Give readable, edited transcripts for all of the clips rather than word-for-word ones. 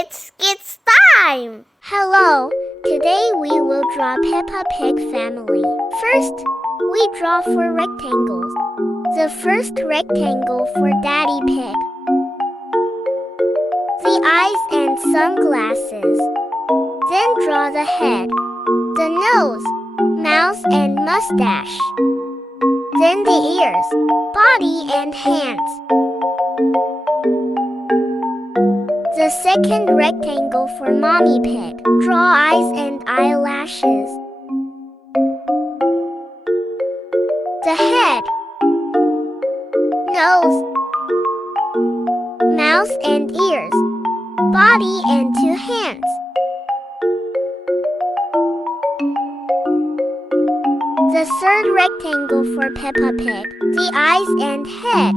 It's kids time! Hello, today we will draw Peppa Pig family. First, we draw 4 rectangles. The first rectangle for Daddy Pig. The eyes and sunglasses. Then draw the head, the nose, mouth and mustache. Then the ears, body and hands. The second rectangle for Mommy Pig. Draw eyes and eyelashes. The head, nose, mouth and ears, body and 2 hands. The third rectangle for Peppa Pig. The eyes and head.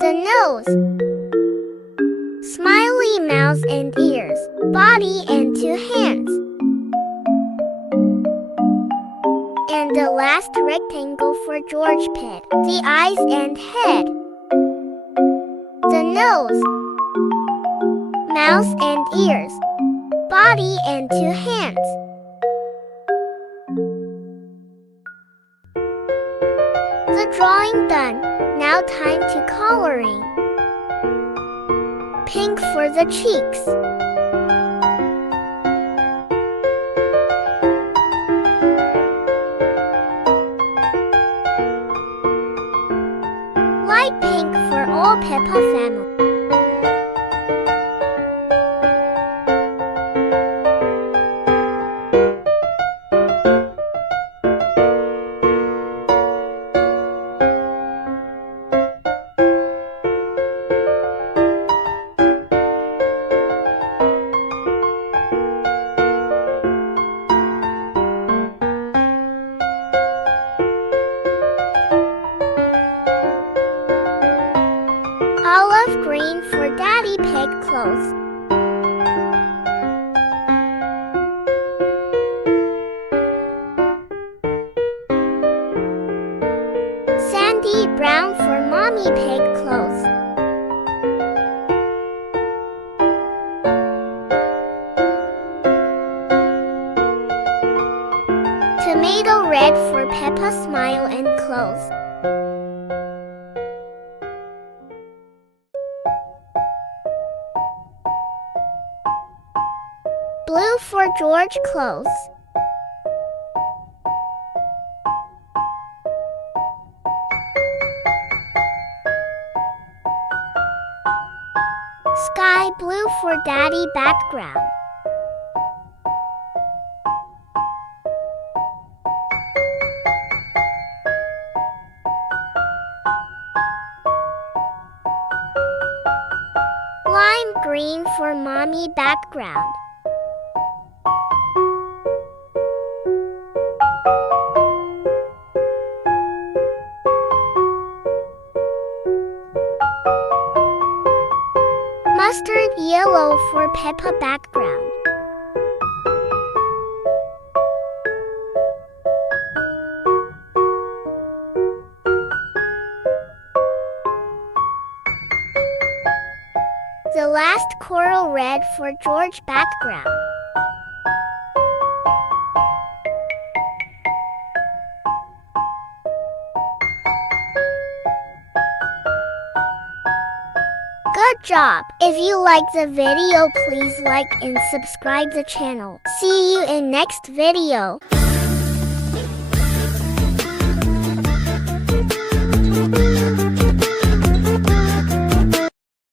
The nose, smiley mouth and ears, body and 2 hands. And the last rectangle for George Pig. The eyes and head. The nose, mouth and ears, body and 2 hands. The drawing done. Now time to coloring. Pink for the cheeks. Light pink for all Peppa family. Olive green for Daddy Pig clothes. Sandy brown for Mommy Pig clothes. Tomato red for Peppa Smile and clothes. Blue for George clothes. Sky blue for Daddy background. Lime green for Mommy background. Mustard yellow for Peppa background. The last coral red for George background. Good job! If you like the video, please like and subscribe the channel. See you in next video.